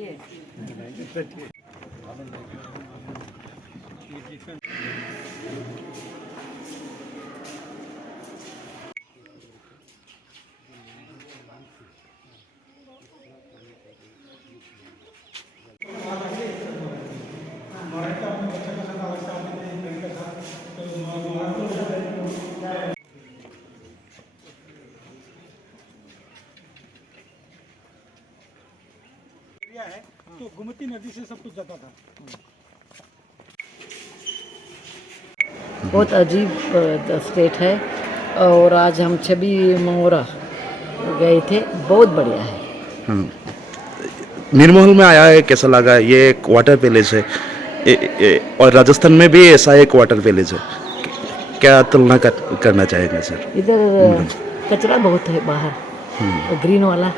1938. है तो गोमती नदी से सब कुछ जाता था। बहुत अजीब स्टेट है और आज हम छबी मोरा गए थे, बहुत बढ़िया है। निर्मोहल में आया है, कैसा लगा? ये एक वाटर पैलेस है और राजस्थान में भी ऐसा एक वाटर पैलेस है, क्या तुलना करना चाहेंगे सर? इधर कचरा बहुत है बाहर, ग्रीन वाला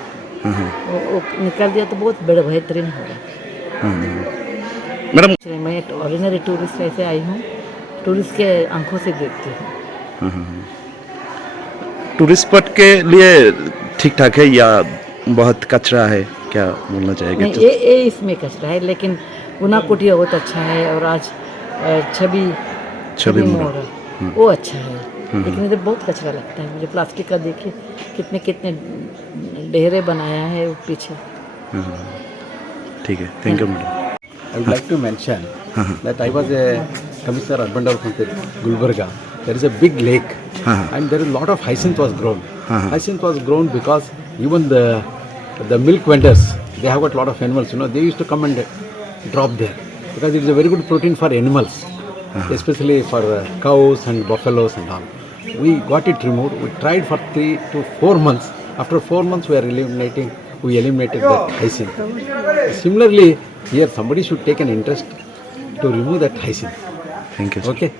वो निकल दिया तो बहुत बड़ा बेहतरीन होगा। मैडम, मैं ऑर्डिनरी टूरिस्ट ऐसे आई हूँ, टूरिस्ट के आंखों से देखती हूँ। टूरिस्ट स्पॉट के लिए ठीक ठाक है या बहुत कचरा है, क्या बोलना चाहेंगे? नहीं, ये इसमें कचरा है, लेकिन गुना कुटिया बहुत अच्छा है और आज छबी मोरा वो अच्छा है, लेकिन इधर बहुत कचरा लगता है मुझे। प्लास्टिक का देखिए कितने कितने ढेरे बनाया है वो पीछे। ठीक है, thank you madam. I would like to mention that I was a commissioner urban development in Gulbarga. There is a big lake and there is a lot of hyacinth was grown. Hyacinth was grown because even the milk vendors, they have got a lot of animals, you know, they used to come and drop there because it is a very good protein for animals, especially for cows and buffaloes and all. We got it removed. We tried for 3 to 4 months. After 4 months we eliminated that hyacinth. Similarly, here somebody should take an interest to remove that hyacinth. Thank you, sir. Okay.